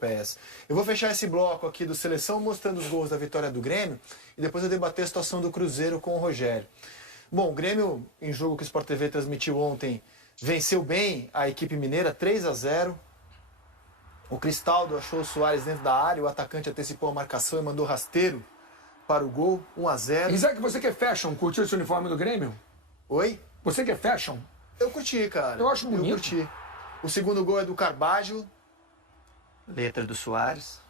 europeias. Eu vou fechar esse bloco aqui do Seleção mostrando os gols da vitória do Grêmio e depois eu debater a situação do Cruzeiro com o Rogério. Bom, o Grêmio, em jogo que o Sport TV transmitiu ontem, venceu bem a equipe mineira, 3-0. O Cristaldo achou o Soares dentro da área, o atacante antecipou a marcação e mandou rasteiro para o gol, 1-0. Isaac, você que é fashion, curtiu esse uniforme do Grêmio? Oi? Você que é fashion? Eu curti, cara. Eu acho bonito. Eu curti. O segundo gol é do Carbajo. Letra do Soares.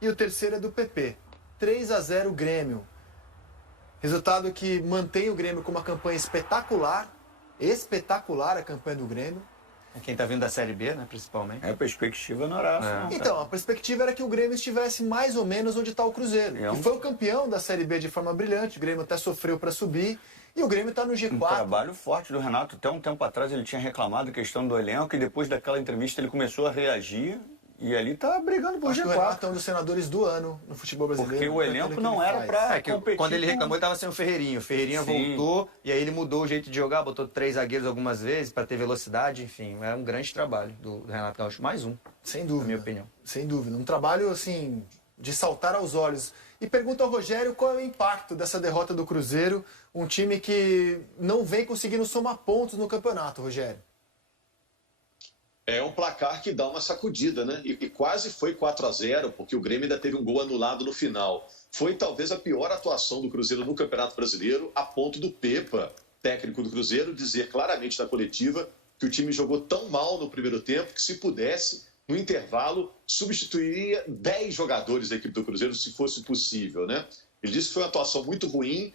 E o terceiro é do PP. 3-0 Grêmio. Resultado que mantém o Grêmio com uma campanha espetacular. Espetacular a campanha do Grêmio. Quem tá vindo da Série B, né, principalmente. A perspectiva não era essa, não. Então, a perspectiva era que o Grêmio estivesse mais ou menos onde está o Cruzeiro. Que foi o campeão da Série B de forma brilhante. O Grêmio até sofreu para subir. E o Grêmio está no G4. Um trabalho forte do Renato. Até um tempo atrás ele tinha reclamado da questão do elenco e depois daquela entrevista ele começou a reagir e ali tá brigando por Acho G4. que o Renato é um dos senadores do ano no futebol brasileiro. Porque o elenco não era para competir. Quando ele reclamou, ele tava sem o Ferreirinho. O Ferreirinho voltou e aí ele mudou o jeito de jogar, botou 3 zagueiros algumas vezes para ter velocidade, enfim. É um grande trabalho do Renato Gaúcho. Mais um, sem dúvida, na minha opinião. Sem dúvida. Um trabalho, assim, de saltar aos olhos. E pergunta ao Rogério qual é o impacto dessa derrota do Cruzeiro, um time que não vem conseguindo somar pontos no campeonato, Rogério. É um placar que dá uma sacudida, né? E quase foi 4-0, porque o Grêmio ainda teve um gol anulado no final. Foi talvez a pior atuação do Cruzeiro no Campeonato Brasileiro, a ponto do Pepa, técnico do Cruzeiro, dizer claramente na coletiva que o time jogou tão mal no primeiro tempo que, se pudesse, no intervalo, substituiria 10 jogadores da equipe do Cruzeiro, se fosse possível, né? Ele disse que foi uma atuação muito ruim,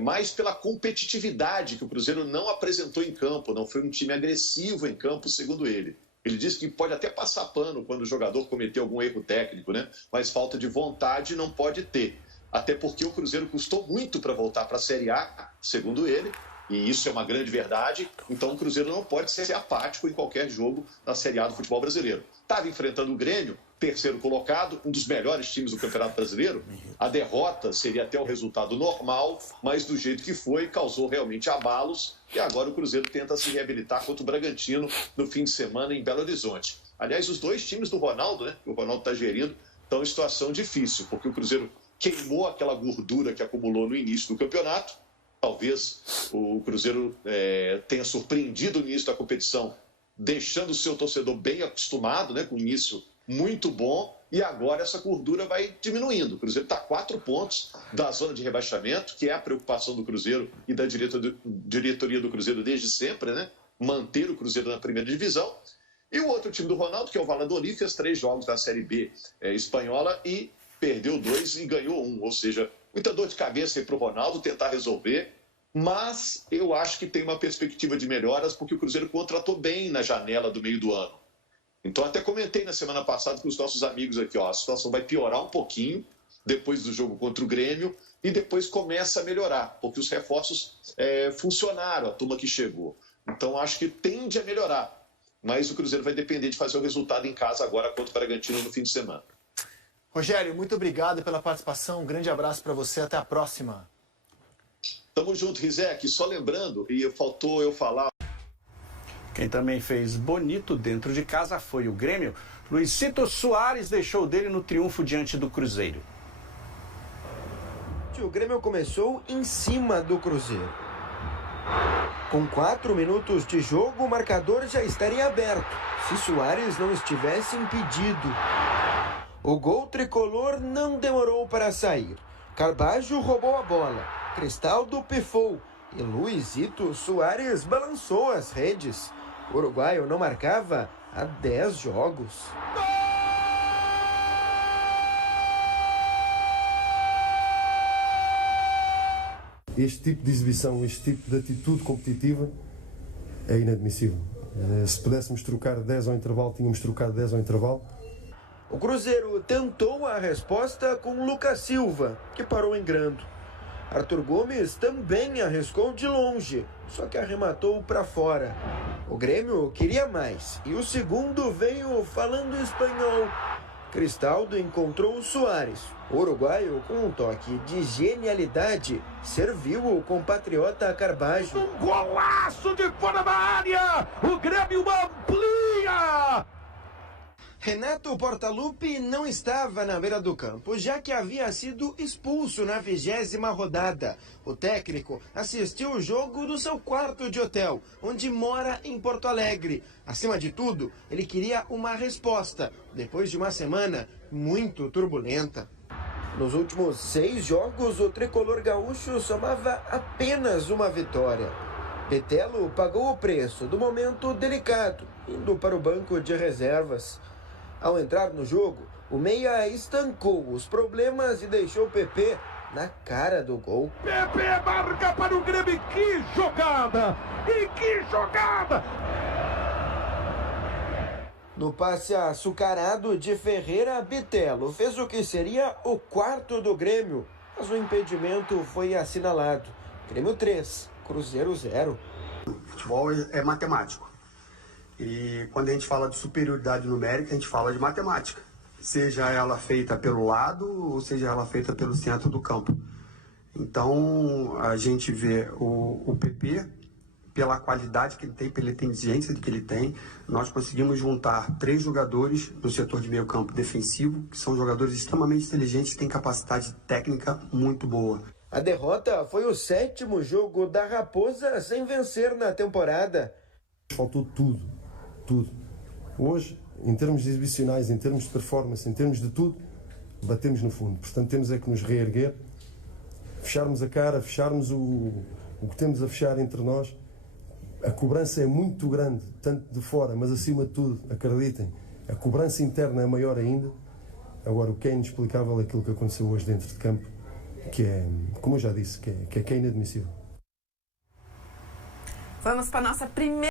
mas pela competitividade que o Cruzeiro não apresentou em campo, não foi um time agressivo em campo, segundo ele. Ele disse que pode até passar pano quando o jogador cometeu algum erro técnico, né? Mas falta de vontade não pode ter. Até porque o Cruzeiro custou muito para voltar para a Série A, segundo ele, e isso é uma grande verdade. Então o Cruzeiro não pode ser apático em qualquer jogo da Série A do futebol brasileiro. Estava enfrentando o Grêmio, terceiro colocado, um dos melhores times do Campeonato Brasileiro. A derrota seria até o resultado normal, mas do jeito que foi, causou realmente abalos. E agora o Cruzeiro tenta se reabilitar contra o Bragantino no fim de semana em Belo Horizonte. Aliás, os dois times do Ronaldo, né, que o Ronaldo está gerindo, estão em situação difícil, porque o Cruzeiro queimou aquela gordura que acumulou no início do campeonato. Talvez o Cruzeiro tenha surpreendido no início da competição, deixando o seu torcedor bem acostumado, né, com o início muito bom, e agora essa gordura vai diminuindo. O Cruzeiro está a 4 pontos da zona de rebaixamento, que é a preocupação do Cruzeiro e da diretoria do Cruzeiro desde sempre, né? Manter o Cruzeiro na primeira divisão. E o outro time do Ronaldo, que é o Valladolid, fez 3 jogos da Série B espanhola e perdeu 2 e ganhou 1. Ou seja, muita dor de cabeça aí para o Ronaldo tentar resolver. Mas eu acho que tem uma perspectiva de melhoras, porque o Cruzeiro contratou bem na janela do meio do ano. Então, até comentei na semana passada com os nossos amigos aqui, ó, a situação vai piorar um pouquinho depois do jogo contra o Grêmio e depois começa a melhorar, porque os reforços funcionaram, a turma que chegou. Então, acho que tende a melhorar, mas o Cruzeiro vai depender de fazer o resultado em casa agora contra o Bragantino no fim de semana. Rogério, muito obrigado pela participação, um grande abraço para você, até a próxima. Tamo junto, Rizek. Só lembrando, e faltou eu falar... Quem também fez bonito dentro de casa foi o Grêmio. Luizito Soares deixou dele no triunfo diante do Cruzeiro. O Grêmio começou em cima do Cruzeiro. Com 4 minutos de jogo, o marcador já estaria aberto, se Soares não estivesse impedido. O gol tricolor não demorou para sair. Carbajo roubou a bola, Cristaldo pifou e Luizito Soares balançou as redes. O uruguaio não marcava há 10 jogos. Este tipo de exibição, este tipo de atitude competitiva é inadmissível. Se pudéssemos trocar 10 ao intervalo, tínhamos trocado 10 ao intervalo. O Cruzeiro tentou a resposta com Lucas Silva, que parou em grando. Arthur Gomes também arriscou de longe, só que arrematou para fora. O Grêmio queria mais e o segundo veio falando espanhol. Cristaldo encontrou o Soares. O uruguaio, com um toque de genialidade, serviu o compatriota Carbajo. Um golaço de fora da área! O Grêmio amplia área! Renato Portaluppi não estava na beira do campo, já que havia sido expulso na 20ª rodada. O técnico assistiu o jogo do seu quarto de hotel, onde mora em Porto Alegre. Acima de tudo, ele queria uma resposta, depois de uma semana muito turbulenta. Nos últimos 6 jogos, o tricolor gaúcho somava apenas uma vitória. Petelo pagou o preço do momento delicado, indo para o banco de reservas. Ao entrar no jogo, o meia estancou os problemas e deixou o PP na cara do gol. PP marca para o Grêmio, que jogada! E que jogada! No passe açucarado de Ferreira, Bitelo fez o que seria o quarto do Grêmio, mas o impedimento foi assinalado. Grêmio 3, Cruzeiro 0. Futebol é matemático. E quando a gente fala de superioridade numérica, a gente fala de matemática. Seja ela feita pelo lado ou seja ela feita pelo centro do campo. Então a gente vê o PP, pela qualidade que ele tem, pela inteligência que ele tem, nós conseguimos juntar 3 jogadores no setor de meio campo defensivo, que são jogadores extremamente inteligentes, que têm capacidade técnica muito boa. A derrota foi o 7º jogo da Raposa sem vencer na temporada. Faltou tudo. Hoje, em termos exibicionais, em termos de performance, em termos de tudo, batemos no fundo. Portanto, temos é que nos reerguer, fecharmos a cara, fecharmos o que temos a fechar entre nós. A cobrança é muito grande, tanto de fora, mas acima de tudo, acreditem, a cobrança interna é maior ainda. Agora, o que é inexplicável é aquilo que aconteceu hoje dentro de campo, que é, como eu já disse, que é inadmissível. Vamos para a nossa primeira